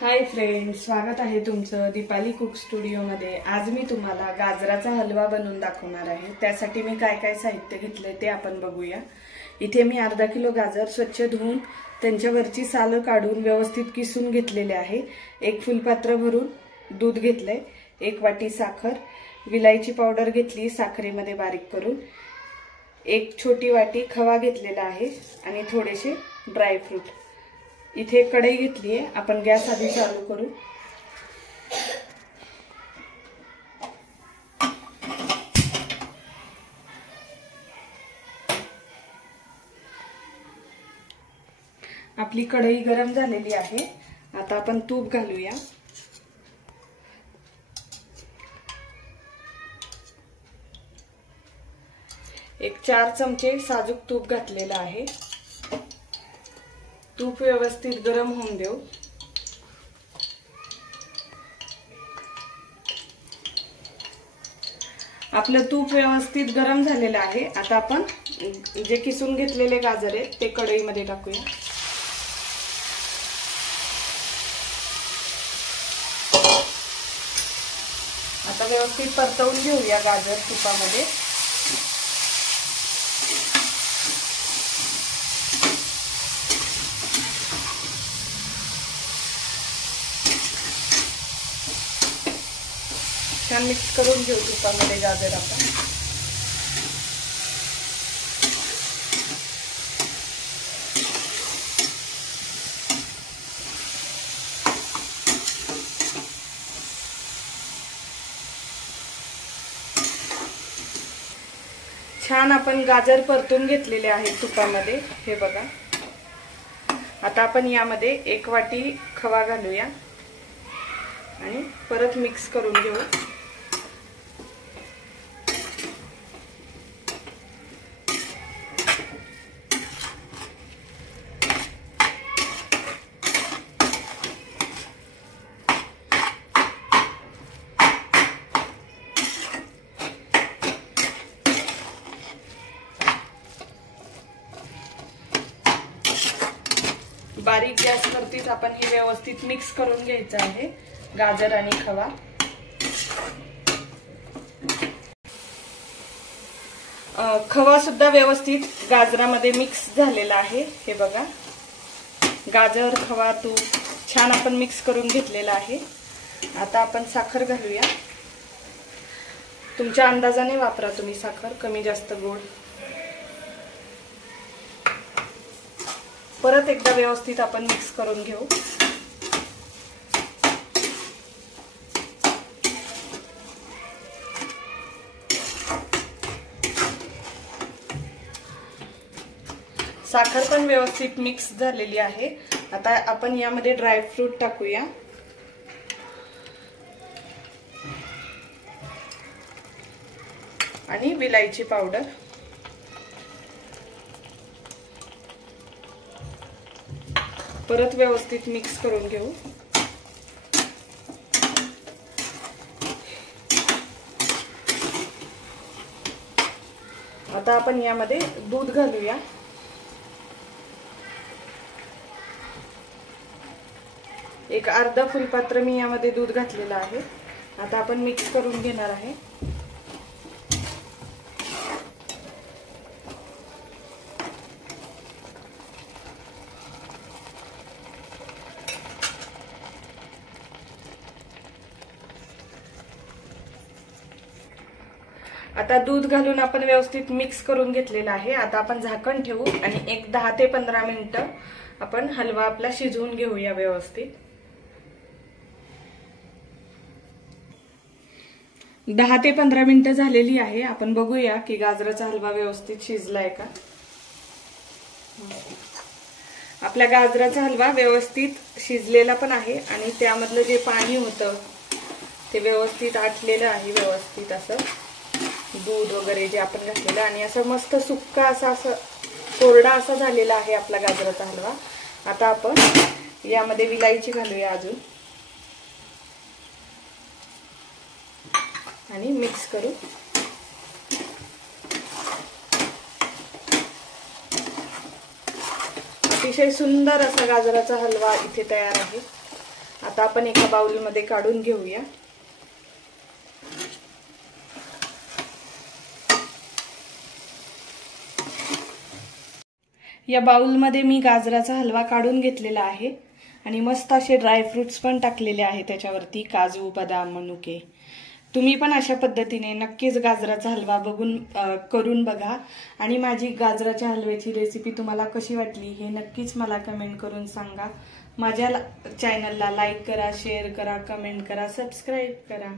Hi friends, स्वागत आहे तुमचं दीपाली कुक स्टुडिओमध्ये। आज मी तुम्हाला गाजराचा हलवा बनवून दाखवणार आहे। त्यासाठी मी काय काय साहित्य घेतले ते आपण बघूया। इथे मी अर्धा किलो गाजर स्वच्छ धुवून त्यांच्यावरची साल काढून व्यवस्थित किसून घेतलेले आहे। एक फुलपात्र भरून दूध घेतले, एक वाटी साखर, विलायची पावडर घेतली साखरेमध्ये बारीक करून, एक छोटी वाटी खवा घेतलेला आहे आणि थोडेसे ड्राय फ्रूट। इथे कढई घेतली आहे, आपण गॅस आधी चालू करू। आपली कढई गरम झालेली आहे। आता आपण तूप घालूया। एक 4 चमचे साजूक तूप घातलेलं आहे। तूप व्यवस्थित गरम होऊन देऊ। आपलं तूप व्यवस्थित गरम झालेलं आहे। आता आपण जे किसून घेतलेले गाजर आहेत ते कढईमध्ये टाकूया। आता व्यवस्थित परतवून घेऊया गाजर तुपामध्ये। छान मिक्स करून घेऊ तुपामध्ये गाजर आपण। छान आपण गाजर परतून घेतलेले आहेत तुपामध्ये, हे बघा। आता आपण यामध्ये 1 वाटी खवा घालूया आणि परत मिक्स करून घेऊ। बारीक गॅसवरतीच आपण हे व्यवस्थित मिक्स करून घ्यायचं आहे, गाजर आणि खवा। खवा सुद्धा व्यवस्थित गाजरामध्ये मिक्स झालेला आहे, हे बघा। गाजर, खवा, तूप छान आपण मिक्स करून घेतलेला आहे। आता आपण साखर घालूया। तुमच्या अंदाजाने वापरा तुम्ही साखर, कमी जास्त गोड। परत एकदा व्यवस्थित आपण मिक्स करून घेऊ। साखर पण व्यवस्थित मिक्स झालेली आहे। आता आपण यामध्ये ड्राय फ्रूट टाकूया। आणि विलायची पावडर। परत व्यवस्थित मिक्स करून घेऊ। आता आपण यामध्ये दूध घालूया। एक अर्धा फुलपात्र मी यामध्ये दूध घातलेलं आहे। आता आपण मिक्स करून घेणार आहे। आता दूध घालून आपण व्यवस्थित मिक्स करून घेतलेलं आहे। आता आपण झाकण ठेवू आणि एक 10 ते 15 मिनिटं आपण हलवा आपला शिजवून घेऊया व्यवस्थित। 10 ते 15 मिनिटं झालेली आहे। आपण बघूया की गाजराचा हलवा व्यवस्थित शिजलाय का। आपला गाजराचा हलवा व्यवस्थित शिजलेला पण आहे आणि त्यामधलं जे पाणी होतं ते व्यवस्थित आटलेलं आहे, व्यवस्थित असं दूध वगैरे जे आपण घातलेलं, आणि असं मस्त सुक्का असं कोरडा असा झालेला आहे आपला गाजराचा हलवा। आता आपण यामध्ये विलायची घालूया अजून आणि मिक्स करू। अतिशय सुंदर असा गाजराचा हलवा इथे तयार आहे। आता आपण एका बाउलमध्ये काढून घेऊया। या बाउलमध्ये मी गाजराचा हलवा काढून घेतलेला आहे आणि मस्त असे ड्रायफ्रुट्स पण टाकलेले आहे त्याच्यावरती, काजू, बदाम, मनुके। तुम्ही पण अशा पद्धतीने नक्कीच गाजराचा हलवा करून बघा आणि माझी गाजराच्या हलव्याची रेसिपी तुम्हाला कशी वाटली हे नक्कीच मला कमेंट करून सांगा। माझ्या चॅनलला लाईक करा, शेअर करा, कमेंट करा, सबस्क्राईब करा।